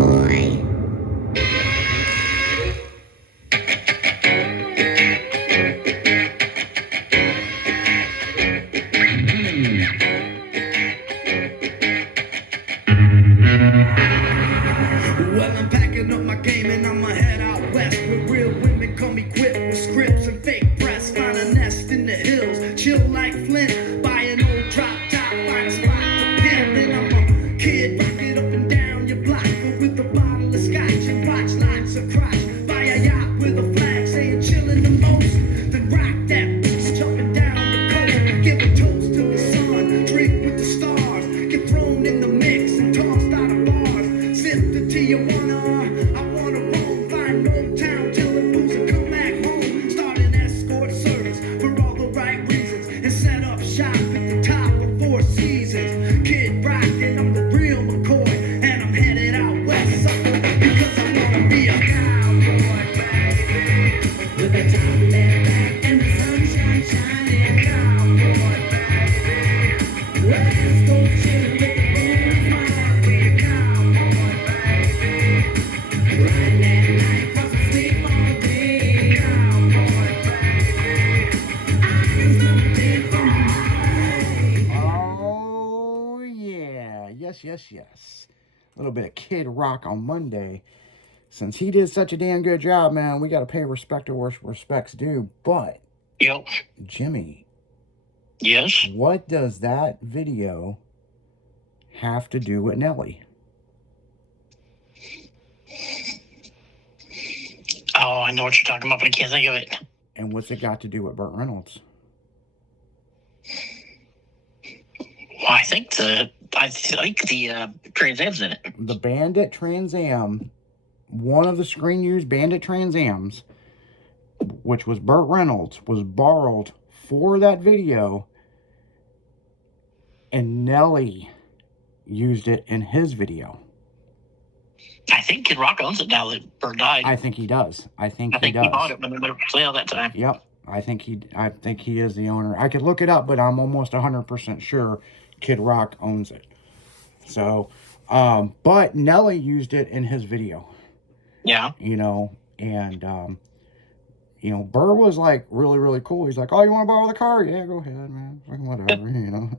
boy. Well, I'm packing up my game and I'ma head out west where real women come equipped with scripts and fake breasts. Find a nest in the hills, chill like Flint. Buy an old drop top, find a spot to pimp. And I'm a kid, rock it up and down your block, but with a bottle of scotch and watch lots of crotch. Buy a yacht with a flag saying chillin' the most. Then rock that bitch, jumping down the coast. Give a toast to the sun, drink with the stars. Get thrown in the mix and tossed out of bars. Sip the Tijuana, I wanna roam. Find Old Town, tellin' booze and come back home. Start an escort service for all the right reasons. And set up shop at the top of Four Seasons. Kid Rock and I'm the real McCoy. And I'm headed out west, sucker, because I wanna be a cowboy, baby. With a top left back and the sunshine shining. Cowboy, baby. West Coast chillin' with the blues, might be a cowboy, baby. Riding at night, 'cause I sleep all day. Cowboy, baby. I can still dig from high. Oh, yeah. Yes. A little bit of Kid Rock on Monday. Since he did such a damn good job, man, we got to pay respect to where respect's due. But, Yep. Jimmy, Yes. what does that video have to do with Nelly? Oh, I know what you're talking about, but I can't think of it. And what's it got to do with Burt Reynolds? Well, I think the Trans Am's in it. The Bandit Trans Am, one of the Screen Used Bandit Trans Ams, which was Burt Reynolds, was borrowed for that video, and Nelly used it in his video. I think Kid Rock owns it now that Burt died. I think he does. I think he does. bought it when they went for sale that time. Yep. I think he is the owner. I could look it up, but I'm almost 100% sure Kid Rock owns it. So, but Nelly used it in his video. Yeah. You know, and Burr was like really, really cool. He's like, "Oh, you want to borrow the car? Yeah, go ahead, man. Fucking whatever, you know."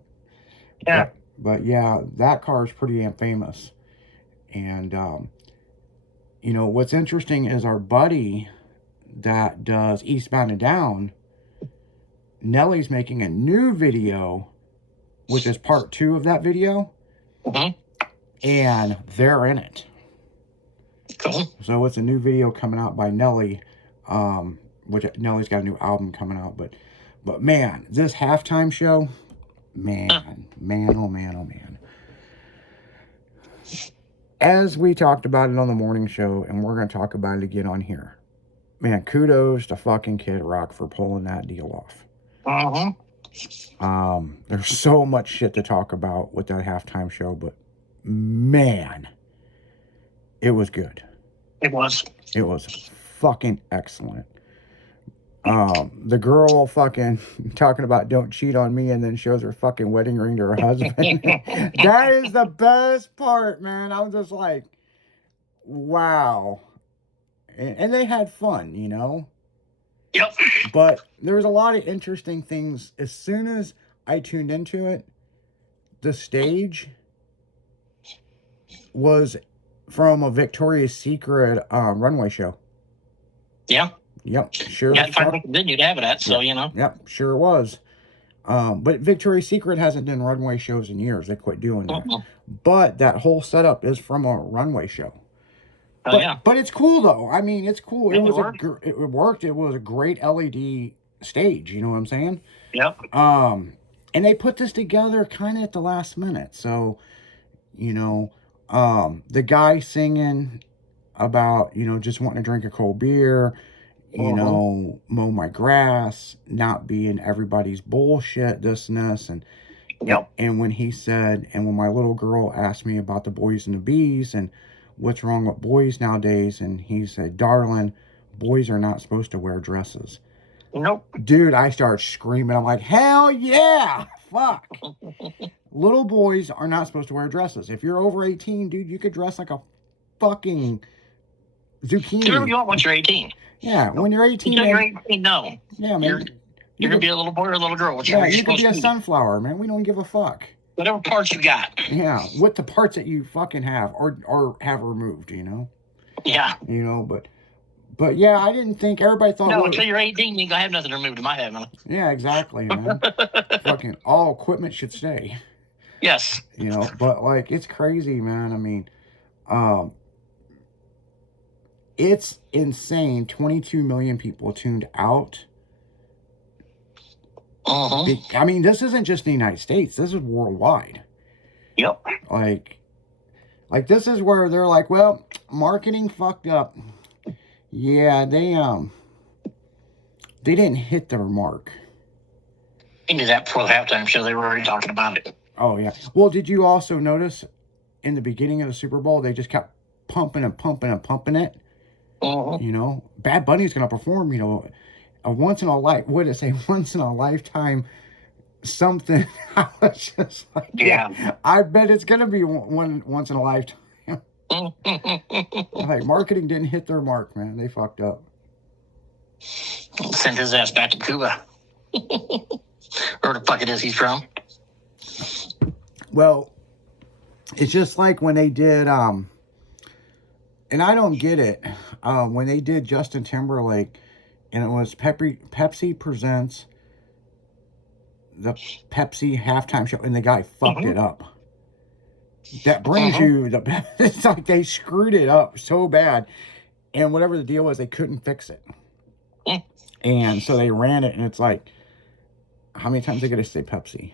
Yeah. But yeah, that car is pretty damn famous. And what's interesting is our buddy that does Eastbound and Down, Nelly's making a new video, which is part 2 of that video. Mm-hmm. And they're in it. Cool. So it's a new video coming out by Nelly, which Nelly's got a new album coming out. But man, this halftime show, man, oh man. As we talked about it on the morning show, and we're going to talk about it again on here, man, kudos to fucking Kid Rock for pulling that deal off. Uh-huh. There's so much shit to talk about with that halftime show, but man, it was good. It was. It was fucking excellent. The girl fucking talking about don't cheat on me and then shows her fucking wedding ring to her husband. That is the best part, man. I was just like, wow. And they had fun, you know? Yep. But there was a lot of interesting things. As soon as I tuned into it, the stage was from a Victoria's Secret runway show. Yeah. Yep, sure. You had to find a venue to have it at, so, Yep, sure was. But Victoria's Secret hasn't done runway shows in years. They quit doing that. Uh-huh. But that whole setup is from a runway show. Yeah. But it's cool, though. I mean, it's cool. Yeah, it worked. worked. It was a great LED stage. You know what I'm saying? Yep. And they put this together kind of at the last minute. So, the guy singing about, just wanting to drink a cold beer, mow my grass, not being everybody's bullshit, this and this. And when he said, and when my little girl asked me about the boys and the bees and what's wrong with boys nowadays, and he said, darling, boys are not supposed to wear dresses. Nope. Dude, I start screaming. I'm like, hell yeah, fuck. Little boys are not supposed to wear dresses. If you're over 18, dude, you could dress like a fucking Do whatever zucchini. you want once you're 18. Yeah, when you're 18, Until man. you're 18, no. Yeah, man. You're going to be a little boy or a little girl. Yeah, Whichever you're you could supposed be a to be. sunflower, man. We don't give a fuck. Whatever parts you got. Yeah, with the parts that you fucking have or have removed, you know? Yeah. You know, but yeah, I didn't think everybody thought. No, well, until you're 18, you ain't going to have nothing removed in my family. yeah, exactly, man. Fucking all equipment should stay. Yes. You know, but like it's crazy, man. I mean, it's insane. 22 million people tuned out. Uh-huh. I mean, this isn't just the United States. This is worldwide. Yep. Like this is where they're like, well, marketing fucked up. Yeah, they didn't hit their mark. They knew that before the halftime show. They were already talking about it. Oh yeah. Well, did you also notice in the beginning of the Super Bowl they just kept pumping and pumping and pumping it? Uh-huh. You know, Bad Bunny's gonna perform. You know, a once in a lifetime something. I was just like, Yeah. I bet it's gonna be one once in a lifetime. Like marketing didn't hit their mark, man. They fucked up. Send his ass back to Cuba. Or the fuck it is he's from. Well, it's just like when they did, and I don't get it, when they did Justin Timberlake, and it was Pepsi Presents the Pepsi halftime show, and the guy fucked it up. That brings you the. It's like they screwed it up so bad, and whatever the deal was, they couldn't fix it, and so they ran it, and it's like, how many times are they gonna say Pepsi?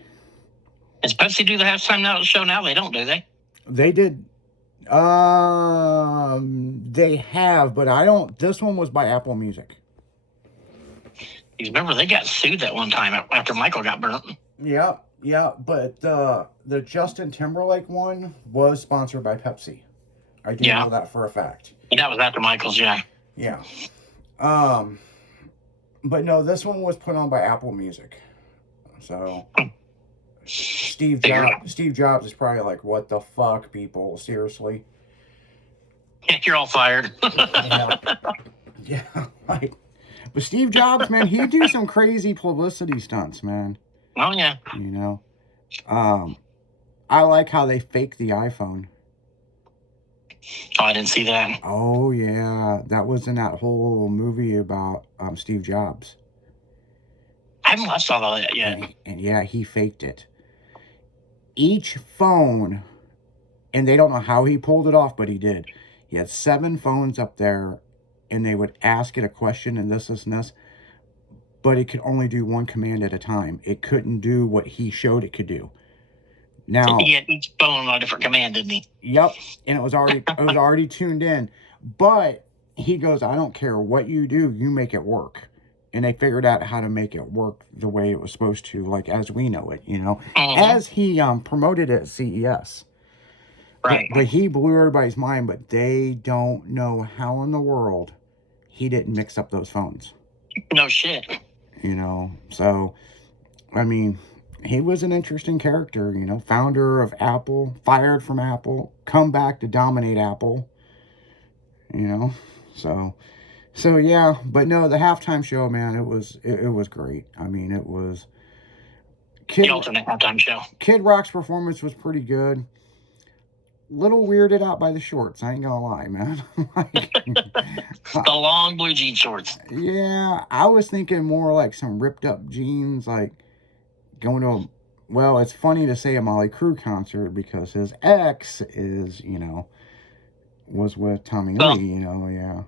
Does Pepsi do the halftime show now? They don't, do they? They did. They have, but I don't. This one was by Apple Music. You remember they got sued that one time after Michael got burnt. Yeah, but the Justin Timberlake one was sponsored by Pepsi. I do know that for a fact. That was after Michael's, yeah. Yeah. But no, this one was put on by Apple Music. So Steve Jobs is probably like, what the fuck, people? Seriously? You're all fired. Yeah, like, but Steve Jobs, man, he'd do some crazy publicity stunts, man. Oh, yeah. You know? I like how they fake the iPhone. Oh, I didn't see that. Oh, yeah. That was in that whole movie about Steve Jobs. I haven't watched all of that yet. And yeah, he faked it. Each phone, and they don't know how he pulled it off, but he did. He had 7 phones up there, and they would ask it a question and this, but it could only do one command at a time. It couldn't do what he showed it could do. Now He had each phone on a different command, didn't he? Yep, and it was already tuned in. But he goes, I don't care what you do, you make it work. And they figured out how to make it work the way it was supposed to, like as we know it, you know, as he promoted it at CES. Right. But he blew everybody's mind. But they don't know how in the world he didn't mix up those phones. No shit. You know, so I mean, he was an interesting character. You know, founder of Apple, fired from Apple, come back to dominate Apple. You know, so yeah, but no, the halftime show, man, it was great. I mean, it was The alternate halftime show. Kid Rock's performance was pretty good. Little weirded out by the shorts, I ain't gonna lie, man. Like, The long blue jean shorts. yeah, I was thinking more like some ripped up jeans, like going to well, it's funny to say a Motley Crue concert because his ex is, you know, was with Tommy Lee, you know, yeah.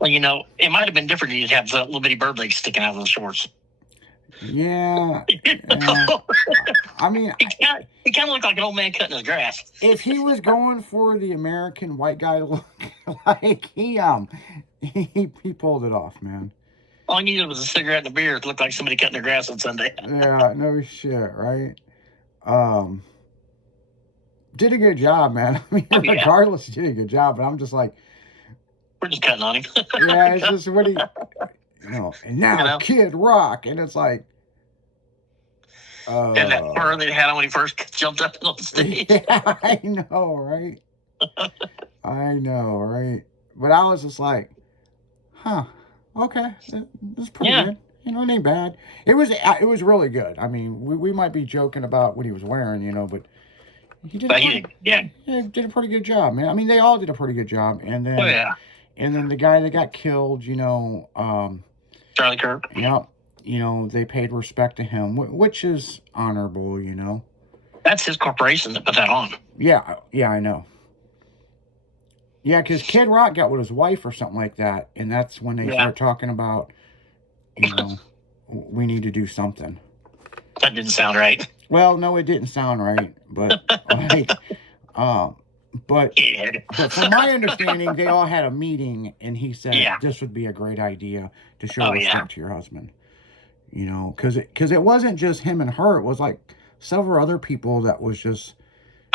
Well, you know, it might have been different if you'd have the little bitty bird legs sticking out of the shorts. Yeah. I mean, He kind of looked like an old man cutting his grass. if he was going for the American white guy look, like he pulled it off, man. All he needed was a cigarette and a beer. It looked like somebody cutting their grass on Sunday. Yeah, no shit, right? Did a good job, man. I mean, yeah. regardless, he did a good job, but I'm just like, We're just cutting on him. yeah, it's just what he, you know, and now You know? Kid Rock, and it's like, And that fur that he had on when he first jumped up on the stage. yeah, I know, right? I know, right? But I was just like, huh, okay, that's pretty Yeah. good. You know, it ain't bad. It was really good. I mean, we might be joking about what he was wearing, but he did a But pretty, yeah. yeah, did a pretty good job, man. I mean, they all did a pretty good job. And Oh, then yeah. the guy that got killed, Charlie Kirk. yeah, they paid respect to him, which is honorable. That's his corporation that put that on. Yeah, I know. Yeah, because Kid Rock got with his wife or something like that, and that's when they start talking about, we need to do something. That didn't sound right. Well, no, it didn't sound right, but like, but from my understanding, they all had a meeting, and he said this would be a great idea to show respect to your husband. Because it wasn't just him and her; it was like several other people that was just.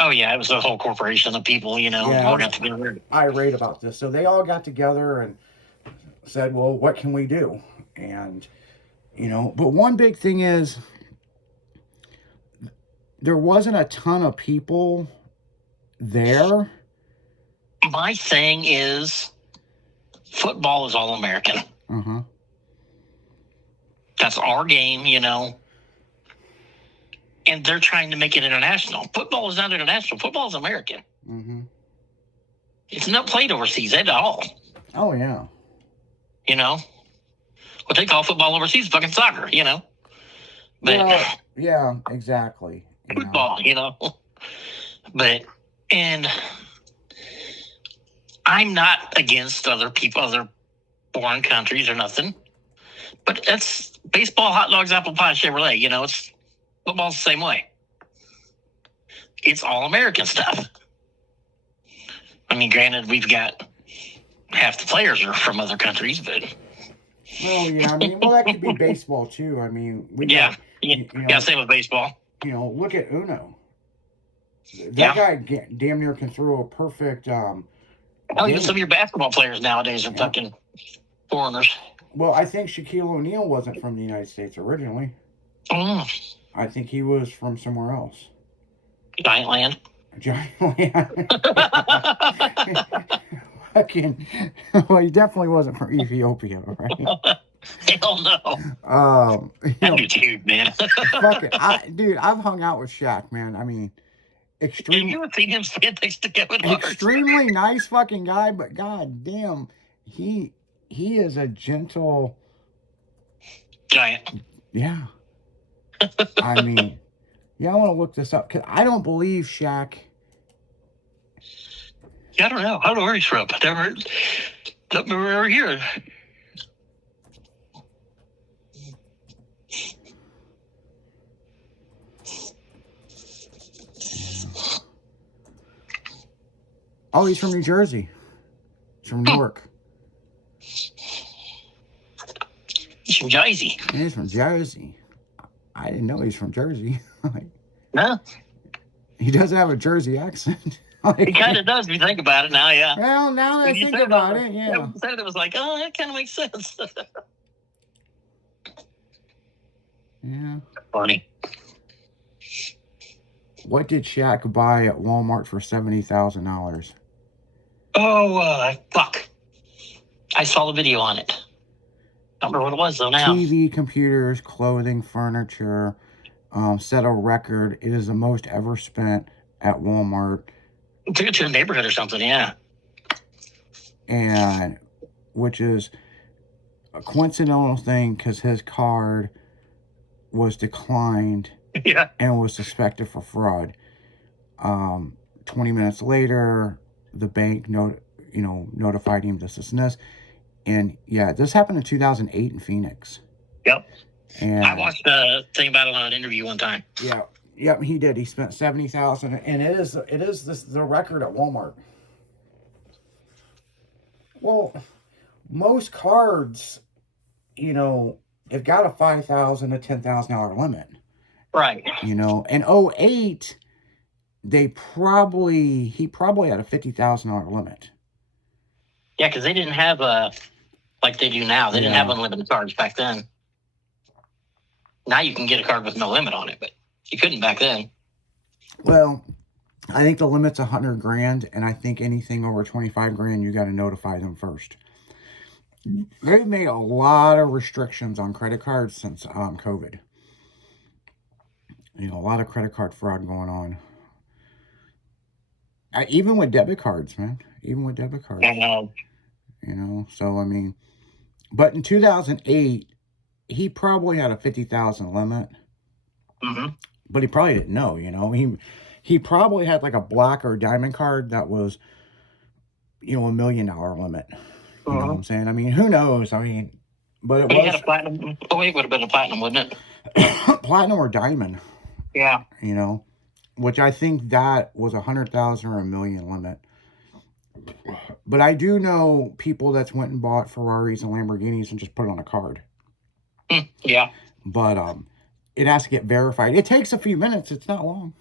Oh yeah, it was a whole corporation of people, all got together. Irate about this, so they all got together and said, "Well, what can we do?" And but one big thing is there wasn't a ton of people there. My thing is, football is all American. Uh-huh. That's our game, and they're trying to make it international. Football is not international. Football is American. Mm-hmm. It's not played overseas at all. Oh, yeah. What they call football overseas is fucking soccer, But yeah, exactly. Football, But, and I'm not against other people, other foreign countries or nothing. But that's baseball, hot dogs, apple pie, Chevrolet. It's football's the same way. It's all American stuff. I mean, granted, we've got half the players are from other countries, but. Well, yeah, I mean, that could be baseball too. I mean, same with baseball. Look at Uno. That guy damn near can throw a perfect. Even some of your basketball players nowadays are fucking foreigners. Well, I think Shaquille O'Neal wasn't from the United States originally. I think he was from somewhere else. Giant Land. Fucking. Well, he definitely wasn't from Ethiopia, right? Hell no. That dude, man. Fuck it. Dude, I've hung out with Shaq, man. I mean, extremely. You have seen him stand next to Kevin Hart. Extremely nice fucking guy, but god damn, he is a gentle giant. Yeah. I mean, I want to look this up because I don't believe Shaq. I don't know. I don't know where he's from. Don't remember ever hearing. Oh, he's from New Jersey. He's from Newark. He's from Jersey. He's from Jersey. I didn't know he's from Jersey. No. He doesn't have a Jersey accent. He kind of does if you think about it now, yeah. Well, now that I think about it, yeah. It was like, oh, that kind of makes sense. Yeah. Funny. What did Shaq buy at Walmart for $70,000? Oh, fuck. I saw the video on it. I don't remember what it was, though, now. TV, computers, clothing, furniture, set a record. It is the most ever spent at Walmart. Took it to a neighborhood or something, yeah. And which is a coincidental thing because his card was declined and was suspected for fraud. 20 minutes later, the bank notified him this and this. And yeah, this happened in 2008 in Phoenix. Yep. And I watched a thing about it on an interview one time. Yeah. Yep, he did. He spent $70,000, and it is the record at Walmart. Well, most cards, have got a $5,000 to $10,000 limit. Right. In 2008, he probably had a $50,000 limit. Yeah, because they didn't have like they do now. They didn't have unlimited cards back then. Now you can get a card with no limit on it, but you couldn't back then. Well, I think the limit's 100 grand, and I think anything over 25 grand, you got to notify them first. They've made a lot of restrictions on credit cards since COVID. You know, a lot of credit card fraud going on. Even with debit cards, man. Even with debit cards. I know. You know, so I mean, but in 2008, he probably had a 50,000 limit. Mm-hmm. But he probably didn't know, you know. He probably had like a black or diamond card that was, you know, $1 million limit. You know what I'm saying? I mean, who knows? I mean, but But he had a platinum. Oh, it would have been a platinum, wouldn't it? Platinum or diamond. Yeah. You know, which I think that was 100,000 or $1 million limit. But I do know people that's went and bought Ferraris and Lamborghinis and just put it on a card. Yeah. But it has to get verified. It takes a few minutes. It's not long.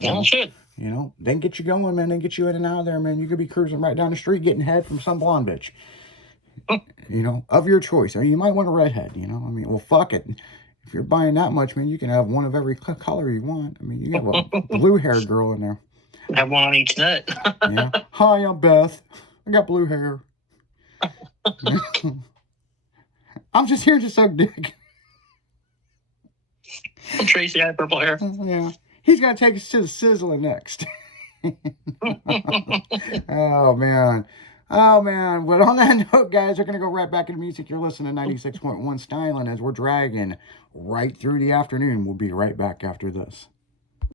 Yeah, it should. You know, they can get you going, man. They can get you in and out of there, man. You could be cruising right down the street getting head from some blonde bitch. You know, of your choice. Or you might want a redhead, you know. I mean, well, fuck it. If you're buying that much, man, you can have one of every color you want. I mean, you can have a blue-haired girl in there. Have one on each nut. Yeah. Hi, I'm Beth. I got blue hair. I'm just here to suck dick. Tracy had purple hair. Yeah. He's going to take us to the sizzler next. Oh, man. Oh, man. But on that note, guys, we're going to go right back into music. You're listening to 96.1 Styling as we're dragging right through the afternoon. We'll be right back after this.